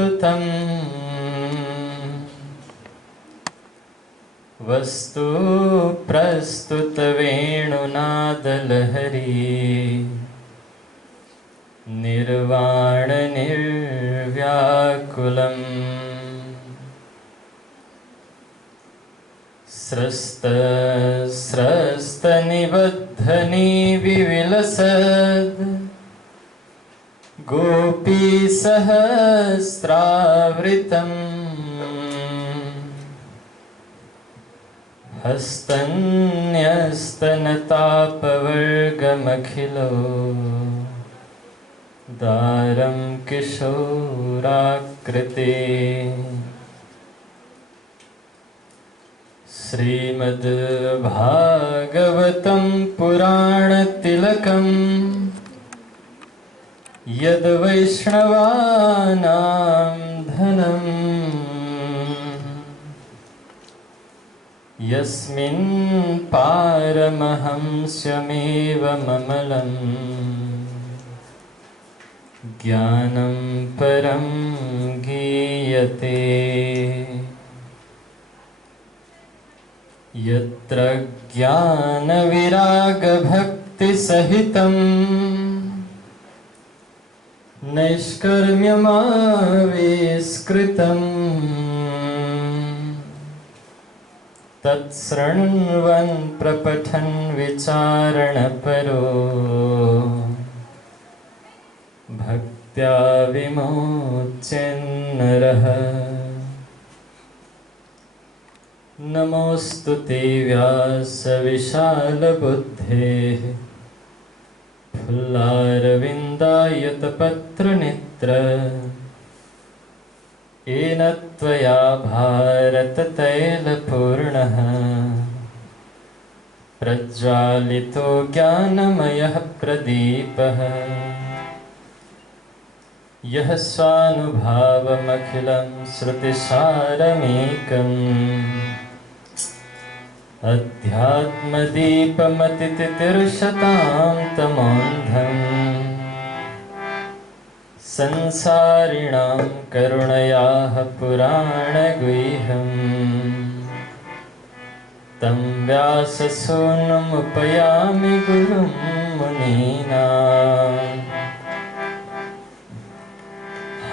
प्लुतं वस्तु प्रस्तुत वेणुनादलहरी निर्वाण निर्व्याकुलम् स्रस्त स्रस्त निबद्धनी विविलसद् गोपी सहस्रावृतम् हस्तन्यस्तनतापवर्गमखिलो दारं किशोराकृते श्रीमद्भागवतं पुराणतिलकं यद्वैष्णवानां धनं यस्मिन् पारमहंस्यमेव ममलं ज्ञानं परं गीयते यत्र ज्ञानविरागभक्तिसहितं नैष्कर्म्यमाविष्कृतं तत्शृण्वन् प्रपठन् विचारणपरो भक्त्या विमोच्यन्नरः। नमोऽस्तु ते व्यासविशालबुद्धेः फुल्लारविन्दायतपत्रनेत्र येन त्वया भारततैलपूर्णः प्रज्वालितो ज्ञानमयः प्रदीपः यः स्वानुभावमखिलं श्रुतिसारमेकम् अध्यात्मदीपमतितितिर्षतां तमोन्धम् संसारिणां करुणयाः पुराणगुह्यम् तं व्याससूनुमुपयामि गुरुं मुनीनाम्।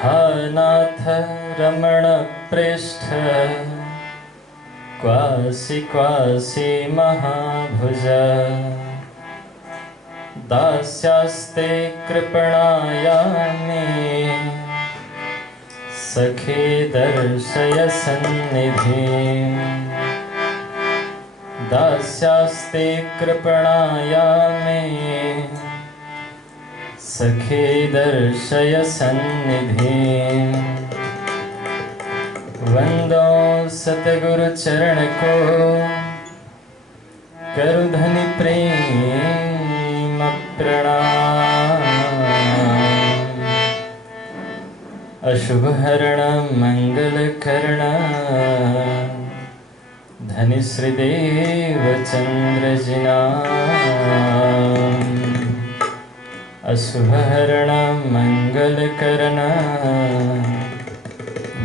हा नाथ रमण प्रेष्ठ क्वासि क्वासि महाभुज दास्यास्ते कृपणायामे सखे दर्शय सन्निधिं दास्यास्ते कृपणायामे सखे दर्शय सन्निधिं वंदो सतगुरु चरण को करुधनि प्रेम प्रणाम। अशुभ हरण मंगल करण धनि श्रीदेव चंद्र जिना अशुभ हरण मंगल करण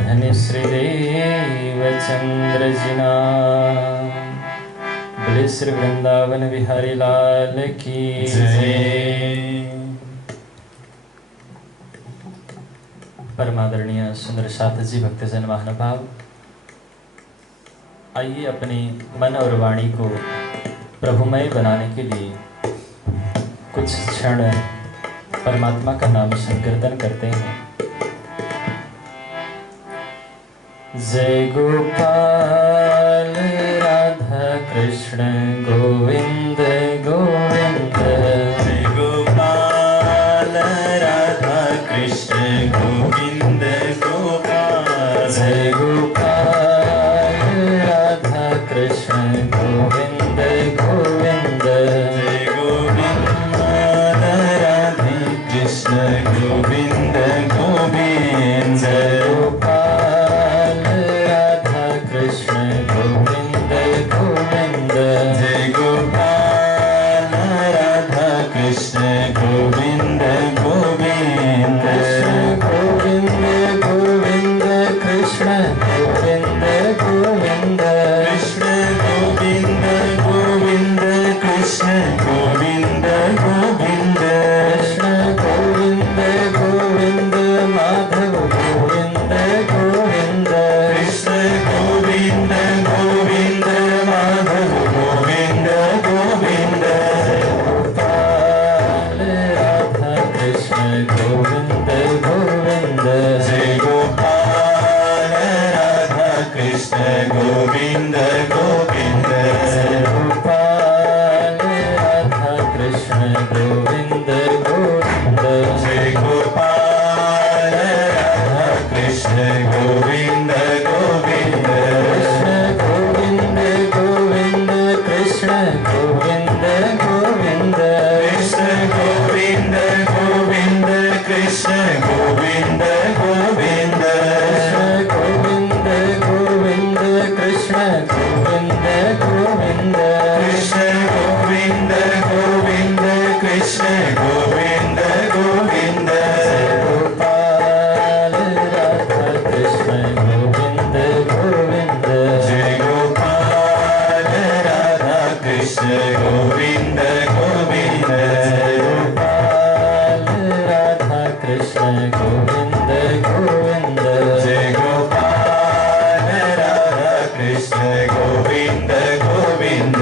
धनि श्रीदेव चंद्र जिना। बोले श्री वृंदावन बिहारी लाल की जय। परमादरणीय सुंदर साथ जी भक्तजन महानुभाव, आइए अपनी मन और वाणी को प्रभुमय बनाने के लिए कुछ क्षण परमात्मा का नाम संकीर्तन करते हैं। जय गोपाल राधा कृष्ण गोविंद गोविंद। जय गोपाल राधा कृष्ण गोविंद गोपाल। जय गोपाल राधा कृष्ण गोविंद गोविंद। जय गोविंद राधे कृष्ण गोविंद गोविंद। जय गोपाल राधा कृष्ण गोविंद गोविंद गोपाल राधा कृष्ण गोविंद गोविंद जय गोपाल राधा कृष्ण गोविंद गोविंद कृष्ण गोविंद गोविंद कृष्ण गोविंद गोविंद कृष्ण गोविंद गोविंद कृष्ण गोविंद गोविंद कृष्ण गोविंद गोविंद कृष्ण गोविंद गोविंद कृष्ण गोविंद गोविंद गोपाल राधा कृष्ण गोविंद गोविंद जय गोपाल राधा कृष्ण गोविंद गोविंद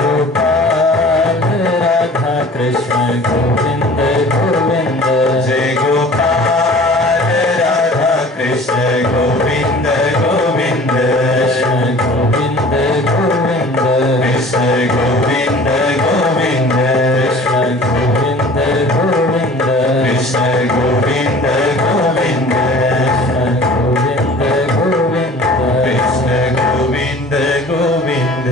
गोपाल राधा कृष्ण गोविंद गोविंद जय गोपाल राधा कृष्ण गोविंद गोविंद कृष्ण गोविंद गोविंद कृष्ण गोविंद गोविंद कृष्ण गोविंद गोविंद कृष्ण गोविंद गोविंद कृष्ण गोविंद गोविंद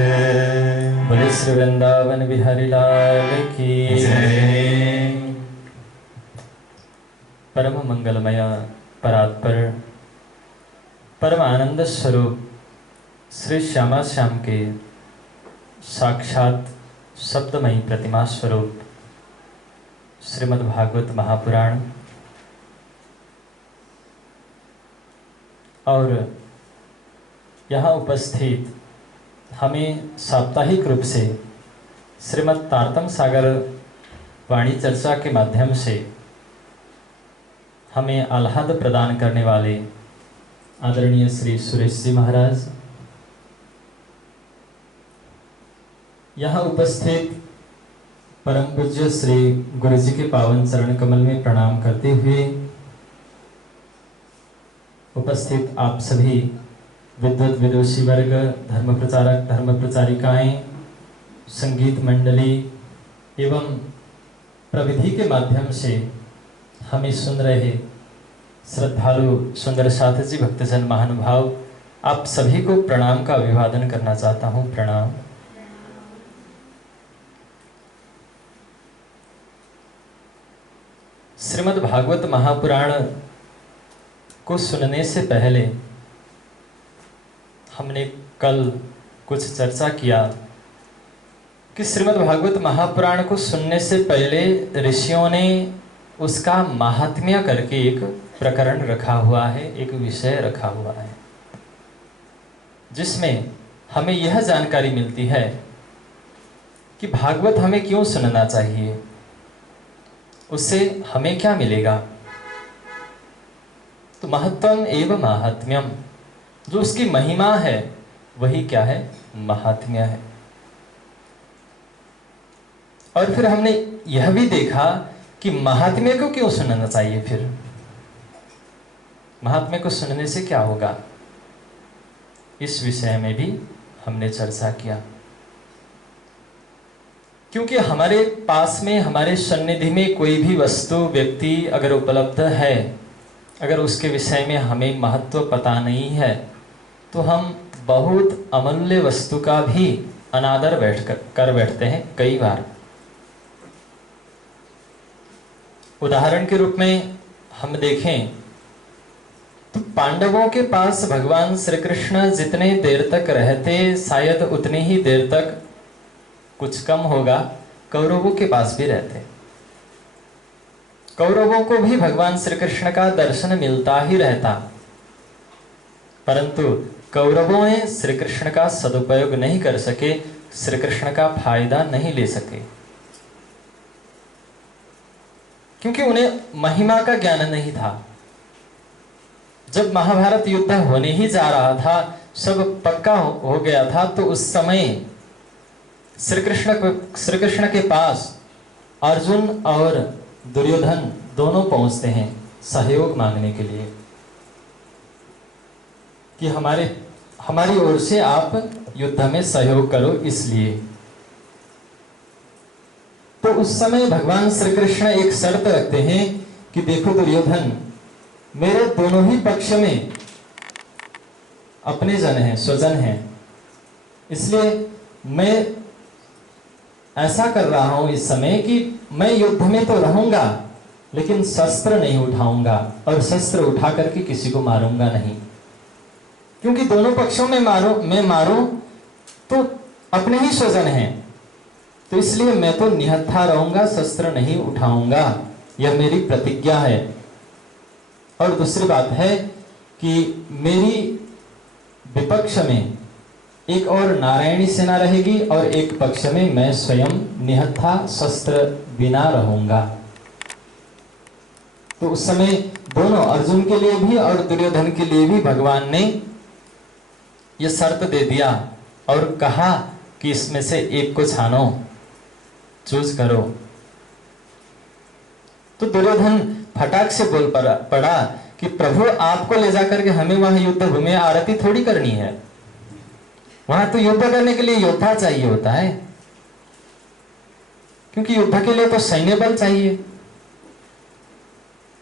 बोले श्री वृंदावन बिहारी लाल की जय। परम मंगलमय परात्पर परम आनंद स्वरूप श्री श्यामा श्याम के साक्षात शब्दमयी प्रतिमा स्वरूप श्रीमद् भागवत महापुराण और यहाँ उपस्थित हमें साप्ताहिक रूप से श्रीमद् तारतम सागर वाणी चर्चा के माध्यम से हमें आह्लाद प्रदान करने वाले आदरणीय श्री सुरेश जी महाराज, यहाँ उपस्थित परम पूज्य श्री गुरु जी के पावन चरण कमल में प्रणाम करते हुए उपस्थित आप सभी विद्वत विदुषी वर्ग, धर्म प्रचारक, धर्म प्रचारिकाएं, संगीत मंडली एवं प्रविधि के माध्यम से हमें सुन रहे श्रद्धालु सुंदर साथ जी भक्तजन महानुभाव, आप सभी को प्रणाम का अभिवादन करना चाहता हूँ। प्रणाम। श्रीमद् भागवत महापुराण को सुनने से पहले हमने कल कुछ चर्चा किया कि श्रीमद् भागवत महापुराण को सुनने से पहले ऋषियों ने उसका महात्म्य करके एक प्रकरण रखा हुआ है, एक विषय रखा हुआ है, जिसमें हमें यह जानकारी मिलती है कि भागवत हमें क्यों सुनना चाहिए, उससे हमें क्या मिलेगा। तो महत्वम एवं महात्म्यम, जो उसकी महिमा है वही क्या है, महात्म्य है। और फिर हमने यह भी देखा कि महात्म्य को क्यों सुनना चाहिए, फिर महात्म्य को सुनने से क्या होगा, इस विषय में भी हमने चर्चा किया। क्योंकि हमारे पास में, हमारे सन्निधि में कोई भी वस्तु, व्यक्ति अगर उपलब्ध है, अगर उसके विषय में हमें महत्व पता नहीं है, तो हम बहुत अमूल्य वस्तु का भी अनादर कर बैठते हैं कई बार। उदाहरण के रूप में हम देखें तो पांडवों के पास भगवान श्री कृष्ण जितने देर तक रहते, शायद उतनी ही देर तक, कुछ कम होगा, कौरवों के पास भी रहते। कौरवों को भी भगवान श्री कृष्ण का दर्शन मिलता ही रहता, परंतु कौरवों ने श्री कृष्ण का सदुपयोग नहीं कर सके, श्री कृष्ण का फायदा नहीं ले सके, क्योंकि उन्हें महिमा का ज्ञान नहीं था। जब महाभारत युद्ध होने ही जा रहा था, सब पक्का हो गया था, तो उस समय श्री कृष्ण के पास अर्जुन और दुर्योधन दोनों पहुंचते हैं सहयोग मांगने के लिए कि हमारे हमारी ओर से आप युद्ध में सहयोग करो इसलिए। तो उस समय भगवान श्री कृष्ण एक शर्त रखते हैं कि देखो दुर्योधन, मेरे दोनों ही पक्ष में अपने जन हैं, स्वजन हैं, इसलिए मैं ऐसा कर रहा हूं इस समय कि मैं युद्ध में तो रहूंगा लेकिन शस्त्र नहीं उठाऊंगा और शस्त्र उठा करके किसी को मारूंगा नहीं, क्योंकि दोनों पक्षों में मैं मारूं तो अपने ही स्वजन हैं, तो इसलिए मैं तो निहत्था रहूंगा, शस्त्र नहीं उठाऊंगा, यह मेरी प्रतिज्ञा है। और दूसरी बात है कि मेरी विपक्ष में एक और नारायणी सेना रहेगी और एक पक्ष में मैं स्वयं निहत्था शस्त्र बिना रहूंगा। तो उस समय दोनों, अर्जुन के लिए भी और दुर्योधन के लिए भी भगवान ने यह शर्त दे दिया और कहा कि इसमें से एक को छानो, चूज करो। तो दुर्योधन फटाक से बोल पड़ा कि प्रभु आपको ले जाकर के हमें वहां युद्ध भूमि आरती थोड़ी करनी है, वहां तो युद्ध करने के लिए योद्धा चाहिए होता है, क्योंकि युद्ध के लिए तो सैन्य बल चाहिए।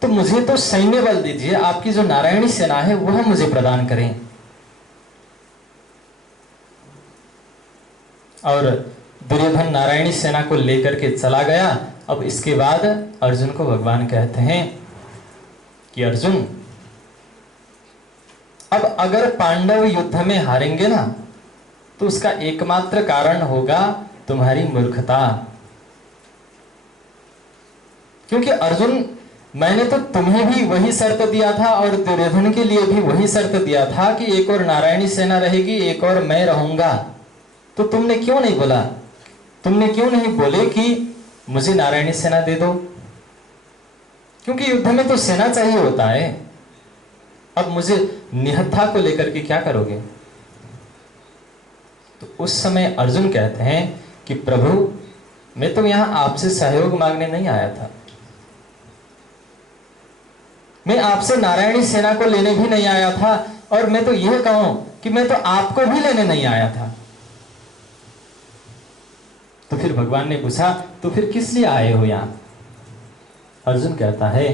तो मुझे तो सैन्य बल दीजिए, आपकी जो नारायणी सेना है वह मुझे प्रदान करें। और दुर्योधन नारायणी सेना को लेकर के चला गया। अब इसके बाद अर्जुन को भगवान कहते हैं कि अर्जुन, अब अगर पांडव युद्ध में हारेंगे ना तो उसका एकमात्र कारण होगा तुम्हारी मूर्खता। क्योंकि अर्जुन, मैंने तो तुम्हें भी वही शर्त दिया था और दुर्योधन के लिए भी वही शर्त दिया था कि एक और नारायणी सेना रहेगी, एक और मैं रहूंगा। तो तुमने क्यों नहीं बोला? तुमने क्यों नहीं बोले कि मुझे नारायणी सेना दे दो? क्योंकि युद्ध में तो सेना चाहिए होता है। अब मुझे निहत्था को लेकर के क्या करोगे? तो उस समय अर्जुन कहते हैं कि प्रभु, मैं तो यहां आपसे सहयोग मांगने नहीं आया था, मैं आपसे नारायणी सेना को लेने भी नहीं आया था, और मैं तो यह कहूं कि मैं तो आपको भी लेने नहीं आया था। तो फिर भगवान ने पूछा, तो फिर किस लिए आए हो यहां? अर्जुन कहता है,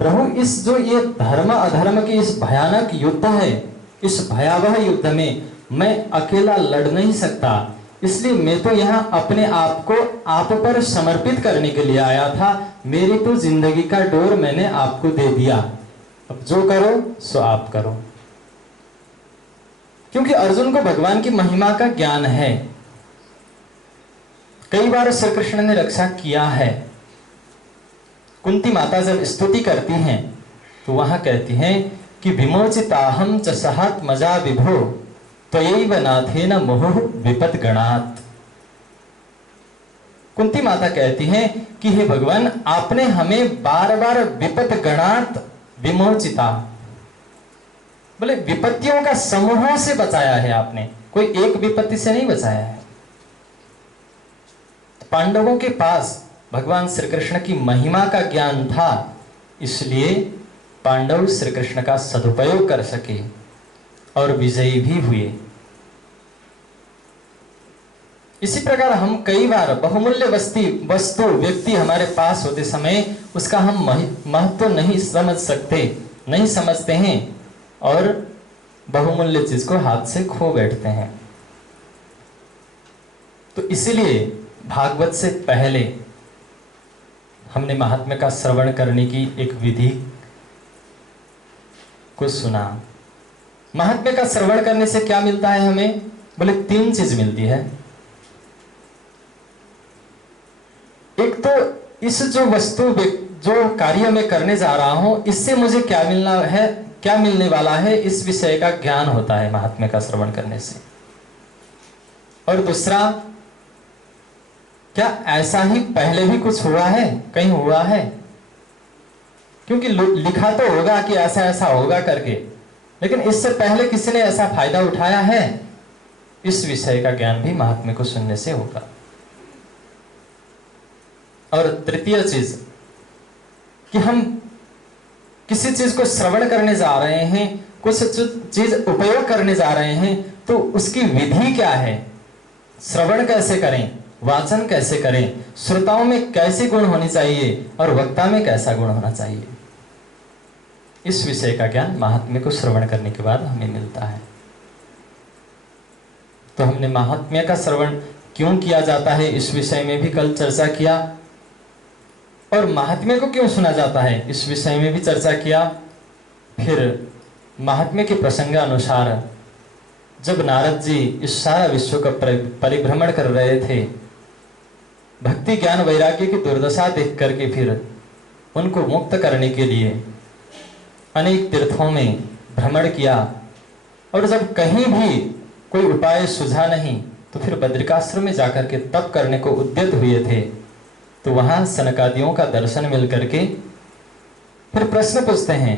प्रभु, इस जो ये धर्म अधर्म की इस भयानक युद्ध है, इस भयावह युद्ध में मैं अकेला लड़ नहीं सकता, इसलिए मैं तो यहां अपने आप को आप पर समर्पित करने के लिए आया था। मेरी तो जिंदगी का डोर मैंने आपको दे दिया, अब जो करो सो आप करो। क्योंकि अर्जुन को भगवान की महिमा का ज्ञान है। कई बार श्री कृष्ण ने रक्षा किया है। कुंती माता जब स्तुति करती हैं तो वहां कहती हैं कि विमोचिताहं च सहात्मजा विभो त्वयैव नाथेन मोह विपद गणात्। कुंती माता कहती हैं कि हे भगवान, आपने हमें बार बार विपद गणात् विमोचिता, बोले विपत्तियों का समूहों से बचाया है आपने, कोई एक विपत्ति से नहीं बचाया है। पांडवों के पास भगवान श्री कृष्ण की महिमा का ज्ञान था, इसलिए पांडव श्री कृष्ण का सदुपयोग कर सके और विजयी भी हुए। इसी प्रकार हम कई बार बहुमूल्य वस्तु व्यक्ति हमारे पास होते समय उसका हम महत्व नहीं समझ सकते, नहीं समझते हैं और बहुमूल्य चीज को हाथ से खो बैठते हैं। तो इसीलिए भागवत से पहले हमने महात्म्य का श्रवण करने की एक विधि को सुना। महात्म्य का श्रवण करने से क्या मिलता है हमें? बोले 3 चीज मिलती है। एक तो इस जो वस्तु जो कार्य मैं करने जा रहा हूं, इससे मुझे क्या मिलना है, क्या मिलने वाला है, इस विषय का ज्ञान होता है महात्म्य का श्रवण करने से। और दूसरा, क्या ऐसा ही पहले भी कुछ हुआ है, कहीं हुआ है? क्योंकि लिखा तो होगा कि ऐसा ऐसा होगा करके, लेकिन इससे पहले किसी ने ऐसा फायदा उठाया है, इस विषय का ज्ञान भी महात्म्य को सुनने से होगा। और तृतीय चीज कि हम किसी चीज को श्रवण करने जा रहे हैं, कुछ चीज उपयोग करने जा रहे हैं, तो उसकी विधि क्या है, श्रवण कैसे करें, वाचन कैसे करें, श्रोताओं में कैसे गुण होनी चाहिए और वक्ता में कैसा गुण होना चाहिए, इस विषय का ज्ञान महात्म्य को श्रवण करने के बाद हमें मिलता है। तो हमने महात्म्य का श्रवण क्यों किया जाता है इस विषय में भी कल चर्चा किया, और महात्म्य को क्यों सुना जाता है इस विषय में भी चर्चा किया। फिर महात्म्य के प्रसंगानुसार जब नारद जी इस सारा विश्व का परिभ्रमण कर रहे थे, भक्ति ज्ञान वैराग्य की दुर्दशा देख करके फिर उनको मुक्त करने के लिए अनेक तीर्थों में भ्रमण किया, और जब कहीं भी कोई उपाय सुझा नहीं तो फिर बद्रिकाश्रम में जाकर के तप करने को उद्यत हुए थे। तो वहां सनकादियों का दर्शन मिल करके फिर प्रश्न पूछते हैं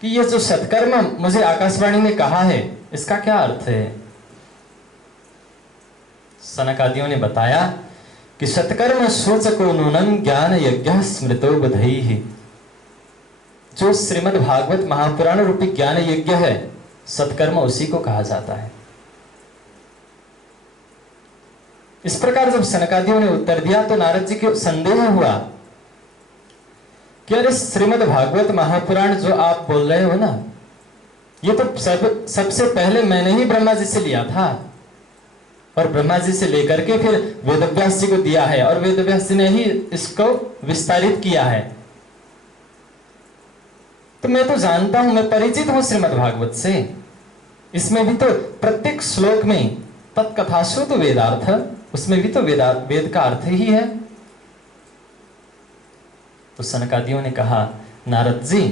कि ये जो सत्कर्म मुझे आकाशवाणी में कहा है इसका क्या अर्थ है। सनकादियों ने बताया कि सत्कर्म सूचको नूनम ज्ञान यज्ञ स्मृतो बधैहि। जो श्रीमद् भागवत महापुराण रूपी ज्ञान यज्ञ है, सत्कर्म उसी को कहा जाता है। इस प्रकार जब सनकादियों ने उत्तर दिया तो नारद जी को संदेह हुआ कि अरे श्रीमद् भागवत महापुराण जो आप बोल रहे हो ना, ये तो सबसे पहले मैंने ही ब्रह्मा जी से लिया था, और ब्रह्मा जी से लेकर के फिर वेदव्यास जी को दिया है, और वेदव्यास जी ने ही इसको विस्तारित किया है। तो मैं तो जानता हूं, मैं परिचित हूं श्रीमद् भागवत से। इसमें भी तो प्रत्येक श्लोक में तत्कथासु तो वेदार्थ, उसमें भी तो वेद का अर्थ ही है। तो सनकादियों ने कहा, नारद जी,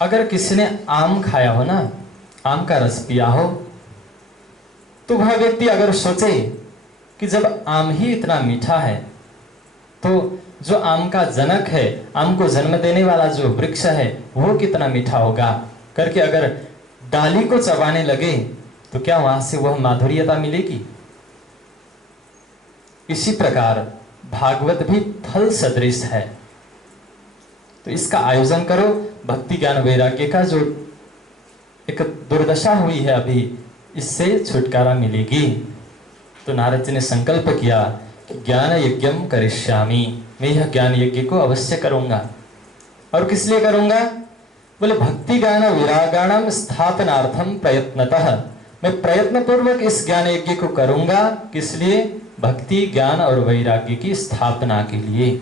अगर किसी ने आम खाया हो ना, आम का रस पिया हो, तो वह व्यक्ति अगर सोचे कि जब आम ही इतना मीठा है तो जो आम का जनक है, आम को जन्म देने वाला जो वृक्ष है वो कितना मीठा होगा करके अगर डाली को चबाने लगे तो क्या वहां से वह माधुर्यता मिलेगी। इसी प्रकार भागवत भी फल सदृश है। तो इसका आयोजन करो, भक्ति ज्ञान वैराग्य का जो एक दुर्दशा हुई है अभी, इससे छुटकारा मिलेगी। तो नारद जी ने संकल्प किया कि ज्ञान यज्ञम करिष्यामि, मैं यह ज्ञान यज्ञ को अवश्य करूंगा। और किस लिए करूंगा, बोले भक्ति ज्ञान विरागाणम स्थापनार्थम प्रयत्नतः, मैं प्रयत्न पूर्वक इस ज्ञान यज्ञ को करूंगा। किस लिए, भक्ति ज्ञान और वैराग्य की स्थापना के लिए।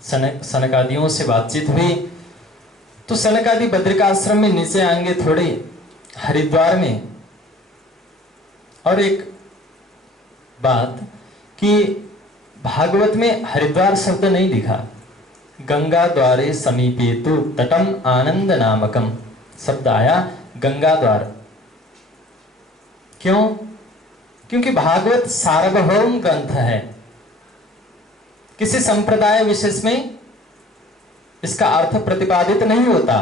सनकादियों से बातचीत हुई तो सनकादि बद्रिकाश्रम में नीचे आएंगे थोड़े हरिद्वार में। और एक बात कि भागवत में हरिद्वार शब्द नहीं लिखा, गंगा द्वारे समीपे तु तटम आनंद नामकम शब्द आया, गंगा द्वार। क्यों, क्योंकि भागवत सार्वभौम ग्रंथ है, किसी संप्रदाय विशेष में इसका अर्थ प्रतिपादित नहीं होता।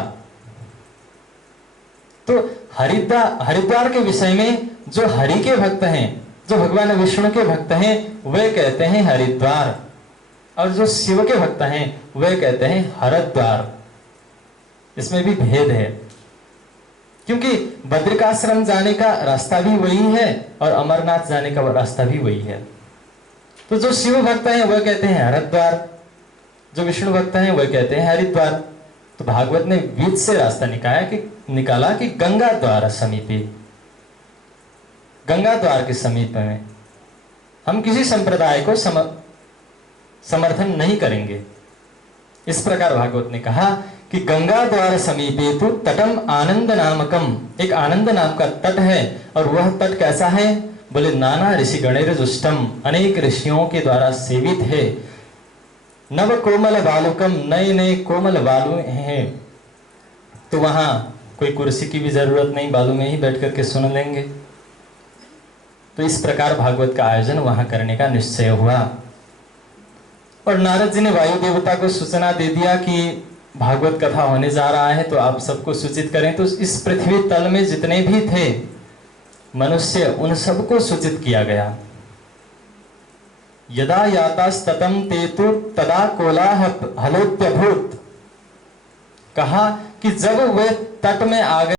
तो हरिद्वार के विषय में जो हरि के भक्त हैं, जो भगवान विष्णु के भक्त हैं, वे कहते हैं हरिद्वार, और जो शिव के भक्त हैं वे कहते हैं हरद्वार। इसमें भी भेद है, क्योंकि बद्रिकाश्रम जाने का रास्ता भी वही है और अमरनाथ जाने का रास्ता भी वही है। तो जो शिव भक्त हैं वह कहते हैं हरद्वार, जो विष्णु भक्त हैं वह कहते हैं हरिद्वार। तो भागवत ने बीच से रास्ता निकाला कि गंगा द्वार समीपे, गंगा द्वार के समीप में हम किसी संप्रदाय को समर्थन नहीं करेंगे। इस प्रकार भागवत ने कहा कि गंगा द्वार समीपे तु तटम आनंद नामकम, एक आनंद नाम का तट है। और वह तट कैसा है, बोले नाना ऋषि गणेर जुष्टम, अनेक ऋषियों के द्वारा सेवित है। नव कोमल बालुकम, नए नए कोमल बालू हैं। तो वहां कोई कुर्सी की भी जरूरत नहीं, बालू में ही बैठ करके सुन लेंगे। तो इस प्रकार भागवत का आयोजन वहां करने का निश्चय हुआ। और नारद जी ने वायु देवता को सूचना दे दिया कि भागवत कथा होने जा रहा है, तो आप सबको सूचित करें। तो इस पृथ्वी तल में जितने भी थे मनुष्य, उन सबको सूचित किया गया। यदा यातास्ततं ते तु तदा कोलाह हलोप्यभूत। कहा कि जब वे तट में आ गए